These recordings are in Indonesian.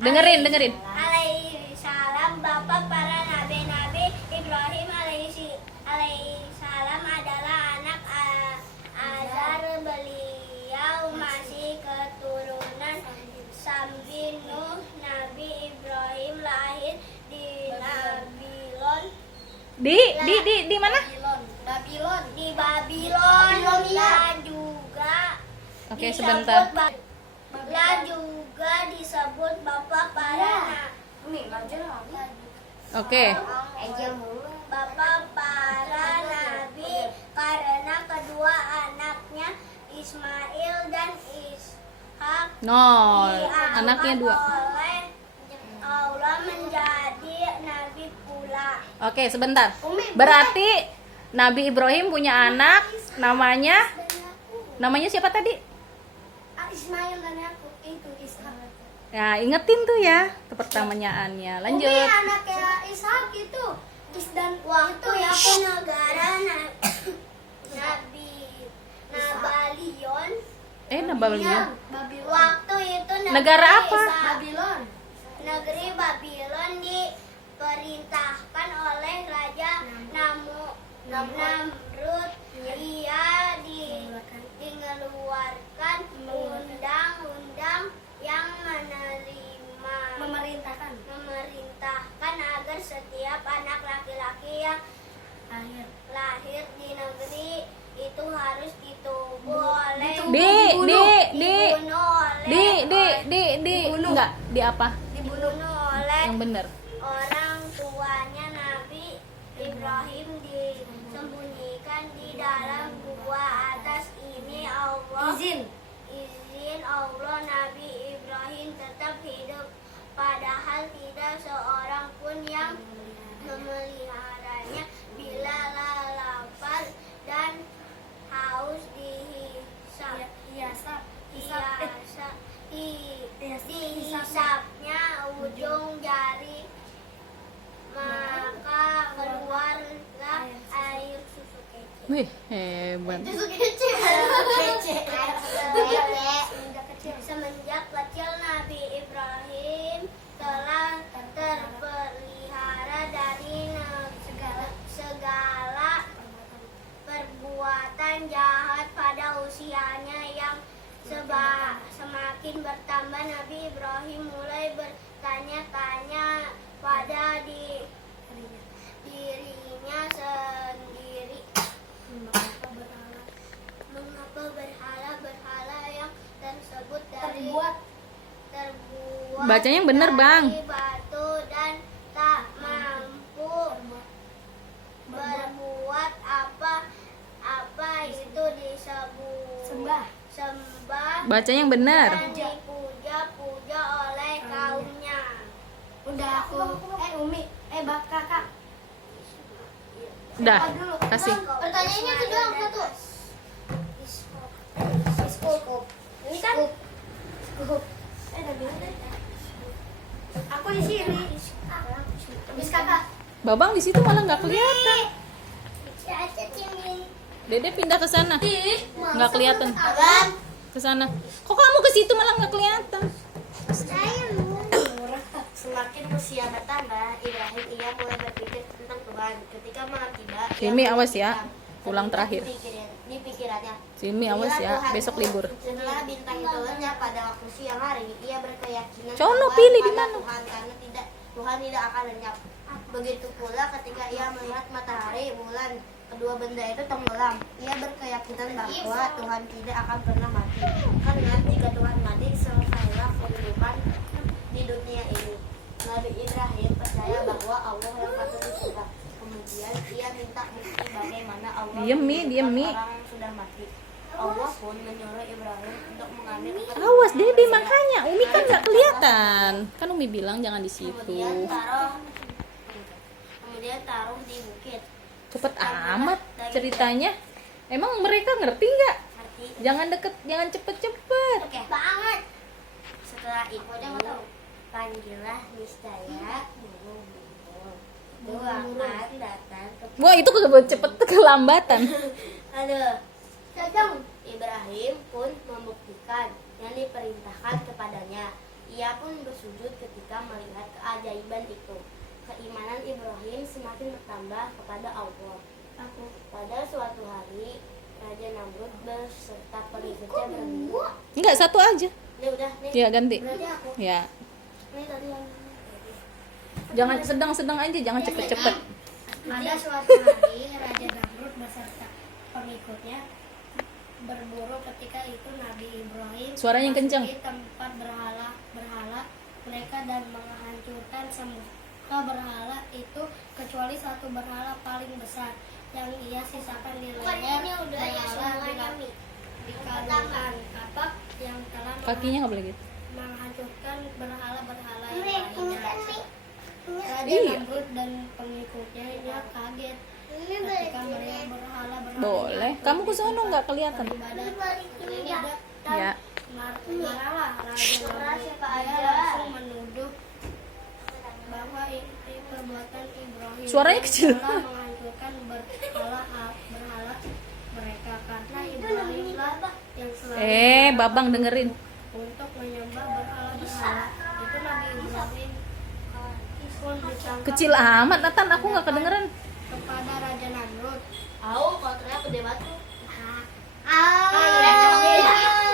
Dengerin. Alaihissalam, bapak para nabi-nabi. Ibrahim alaihissalam adalah anak Azar. Beliau masih keturunan Sambi Nuh. Nabi Ibrahim lahir di Babylon. Di mana? Di Babylon. Dan juga Oke, sebentar. Dan juga disebut bapak para Oke. bapak para nabi karena kedua anaknya Ismail dan Ishak No, diangkat anaknya 2. oleh Allah menjadi nabi pula. Oke, sebentar. Berarti Nabi Ibrahim punya anak namanya siapa tadi? Ismail dan aku itu Ishak. Ya, ingetin tuh ya pertanyaannya. Lanjut. Anaknya Ishak itu dan waktu itu negara Nabi Nabalion. Nabalion. Waktu itu Negara apa? Babylon. Negeri Babylon diperintahkan oleh Raja Namrud. Ia mengeluarkan undang-undang yang memerintahkan agar setiap anak laki-laki yang lahir di negeri itu harus dibunuh oleh Enggak, di apa? dibunuh oleh Yang bener. orang tuanya. Nabi Ibrahim disembunyikan di dalam gua. Atas ini Allah izin Allah Nabi Ibrahim tetap hidup, padahal tidak seorang pun yang memeliharanya. Bila lapar dan haus dihisapnya ujung jari, maka keluarlah air susu kecil. Wih, hebat. Semenjak kecil Nabi Ibrahim telah terpelihara dari segala perbuatan jahat. Pada usianya yang semakin bertambah, Nabi Ibrahim mulai bertanya-tanya pada dirinya sendiri, mengapa berhala yang tersebut terbuat Bacanya yang bener, Bang. dari batu dan tak mampu berbuat apa itu disebut sembah Bacanya yang bener. dan dipuja-puja oleh kaumnya. Udah aku Umi kakak Udah, kasih. pertanyaannya kedua satu Skup. Ini kan aku di sini habis kakak Babang di situ malah nggak kelihatan. Dede pindah ke sana. Nggak kelihatan. Ke sana. Kok kamu ke situ malah nggak kelihatan? semakin usia bertambah Ibrahim mulai berpikir tentang Tuhan. Ketika malam tiba Simi awas ya, pulang terakhir. di pikirannya Simi awas ya, besok libur. setelah bintang itu lenyap pada waktu siang hari, ia berkeyakinan Cono bahwa pilih di pada mana? Tuhan tidak akan lenyap. Begitu pula ketika ia melihat matahari, bulan, kedua benda itu tenggelam. Ia berkeyakinan bahwa Tuhan tidak akan pernah mati. Karena jika Tuhan mati, selesailah kehidupan di dunia ini. Nabi Ibrahim percaya bahwa Allah yang patut disembah. Kemudian ia minta bukti bagaimana Allah Diem, Mi. menghidupkan orang yang sudah mati. Allah pun menyuruh Ibrahim untuk mengambil Awas Dede, makanya Umi kan nggak kelihatan. Kan Umi bilang jangan di situ. kemudian taruh di bukit. Cepet amat ceritanya. Emang mereka ngerti nggak? Arti Jangan deket, jangan cepet-cepet. oke banget. Setelah itu panggillah niscaya itu akan datang ke Wah, itu cepet kelambatan. Aduh. Ibrahim pun membuktikan yang diperintahkan kepadanya. Ia pun bersujud ketika melihat keajaiban itu. Keimanan Ibrahim semakin bertambah kepada Allah. Pada suatu hari, Raja Namrud beserta pengikutnya berburu. Enggak, satu aja. Nih udah, nih. Ya, ganti. Berarti aku. Ya. Nih tadi yang Jangan sedang-sedang aja, jangan cepet-cepet. Pada suatu hari Raja Namrud beserta pengikutnya berburu. Ketika itu Nabi Ibrahim Suaranya yang kencang. memasuki tempat berhala mereka dan menghancurkan semua berhala itu kecuali satu berhala paling besar yang ia sisakan di leher ini udah ya berhala semuanya Mi. dikandungkan kapak yang telah Kakinya nggak boleh gitu. menghancurkan berhala-berhala Mi, yang ini lainnya. kan Mi. Raja Iya. Namrud dan pengikutnya kaget Ini ketika balik melihat berhala-berhala Boleh. Kamu ke sono nggak kelihatan. beribadah. balikin ya. Ya. Marahlah Raja Namrud. siapa Dia aja? langsung menuduh bahwa ini perbuatan Ibrahim Suaranya kecil. telah menghancurkan berhala mereka karena Ibrahimlah yang selalu Babang dengerin. untuk menyembah berhala-berhala. Itu Nabi Ibrahim pun ditangkap Kecil amat, Nathan. Aku nggak kedengeran. kepada Raja Namrud. Au, kalau teriak gede batu.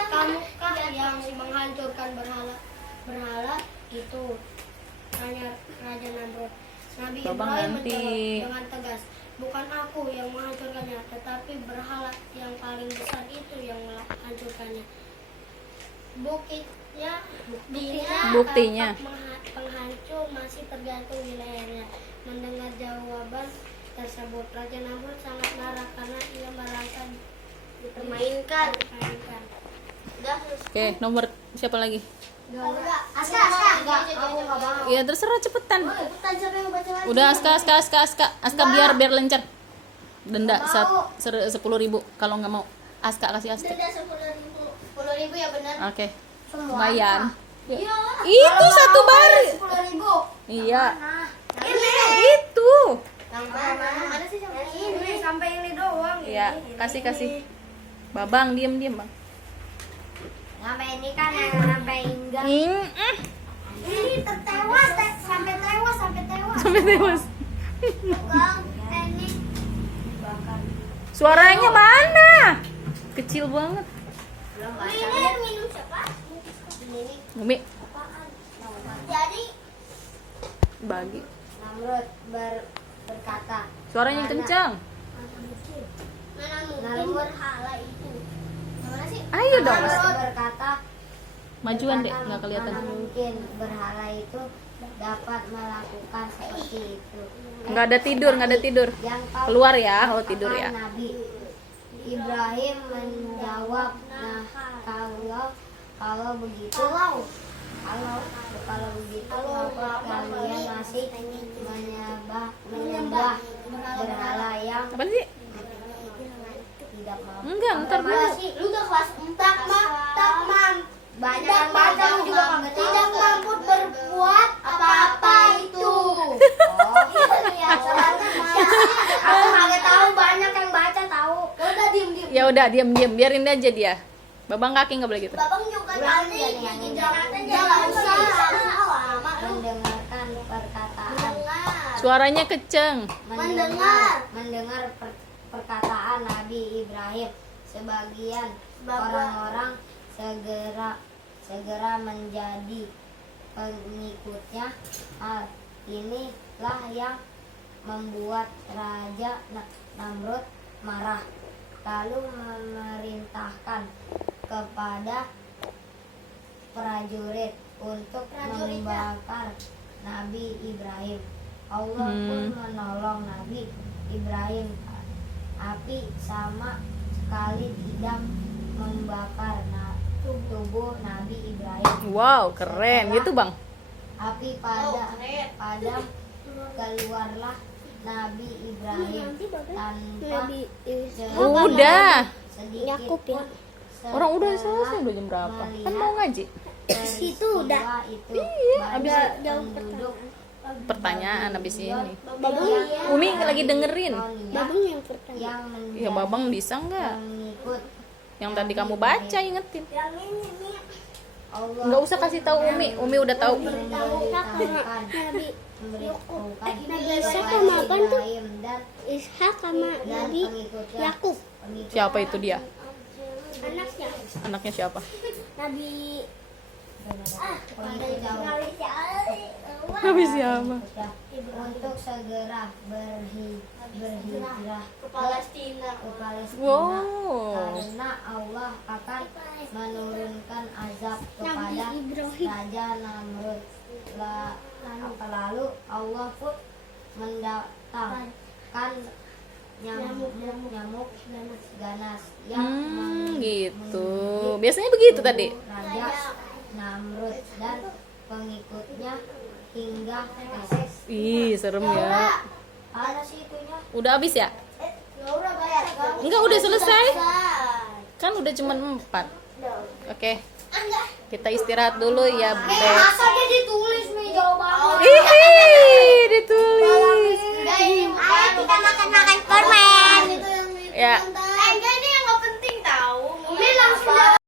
Kamukah yang menghancurkan berhala itu? Tanya Raja Namrud. Nabi Babang Ibrahim nanti. menjawab dengan tegas, bukan aku yang menghancurkannya, tetapi berhala yang paling besar itu yang menghancurkannya. Buktinya. kapak penghancur masih tergantung di lehernya. Mendengar jawaban tersebut, Raja Namrud sangat marah karena ia merasa Dipermainkan. dipermainkan. Udah, terus. Oke, nomor siapa lagi? Aska. Aku nggak mau. Ya terserah cepetan. Cepetan, siapa yang mau baca lagi? Udah Aska biar lancar. Denda 10.000 kalau nggak mau. Aska kasih Aska. Denda 10.000. 10.000 ya benar. Oke. Lumayan. Iya. Itu satu baris. 10.000. Iya. Ini. Itu. Yang mana? Mana sih sampai Ini sampai ini doang. Iya, kasih. Babang, diam, Bang. Sampai ini kan yang sampai enggak. Ini tertewas, sampai tewas. Sampai tewas. Bang, ini Suaranya mana? Kecil banget. ini yang minum siapa? Umi, Jadi bagi. Namrud berkata, Suaranya kencang. mana mungkin berhala itu? Mana sih? Ayo dong. Namrud berkata, Majuan deh, nggak kelihatan. mana mungkin berhala itu dapat melakukan seperti itu. Nggak ada tidur. Yang kau Keluar ya, kalau tidur ya. katakan Nabi Ibrahim menjawab, nah kalau begitu kalau begitu mengapa kalian masih menyembah berhala yang Apa sih? tidak mau? Enggak, ntar dulu. Lu udah kelas 4 banyak yang baca juga tidak mampu berbuat apa-apa itu. Oh, iya. Aku kaget tahu banyak yang baca tahu. Udah diem. Ya udah, diam. Biarin aja dia. Babang kaki nggak boleh gitu. Babang juga Berarti tadi jangan usah mendengarkan perkataan. Suaranya kenceng. Mendengar perkataan Nabi Ibrahim, sebagian orang-orang segera menjadi pengikutnya. Hal inilah yang membuat Raja Namrud marah, lalu memerintahkan kepada prajurit untuk membakar Nabi Ibrahim. Allah pun menolong Nabi Ibrahim. Api sama sekali tidak membakar tubuh Nabi Ibrahim. Wow, keren. Gitu, Bang. Api padam, keluarlah Nabi Ibrahim tanpa Udah. sedikit pun. Orang udah selesai, udah jam berapa? Kan mau ngaji. Situ udah. Itu Habis penduduk pertanyaan habis ini. yang Umi lagi dengerin. yang Ya, Babang bisa nggak? mengikut Yang tadi kamu baca, ingetin. Allah Nggak usah kasih tahu Umi. Umi udah tahu. memerintahkan Nabi memberitahukan Isa kepada sama apa tuh? Ibrahim dan Ishak sama Nabi pengikutnya Yakub. Siapa itu dia? Anaknya Anaknya siapa? Nabi Nabi siapa? untuk segera berhijrah Ke Palestina. ke Palestina Wow. karena Allah akan menurunkan azab kepada Nabi Ibrahim. Raja Namrud. Lalu Allah pun mendatangkan nyamuk ganas yang Gitu. Biasanya begitu tadi. Raja Namrud dan pengikutnya hingga tewas. Ih, serem ya. Ada sih itunya. Udah habis ya? Laura bayar kamu. Enggak, udah selesai. Kan udah cuma 4. Oke. Kita istirahat dulu ya, Beb. Masa dia ditulis nih jawabannya? Ih, ditulis. Guys, Ayo kita makan-makan permen. itu yang Ya. nonton.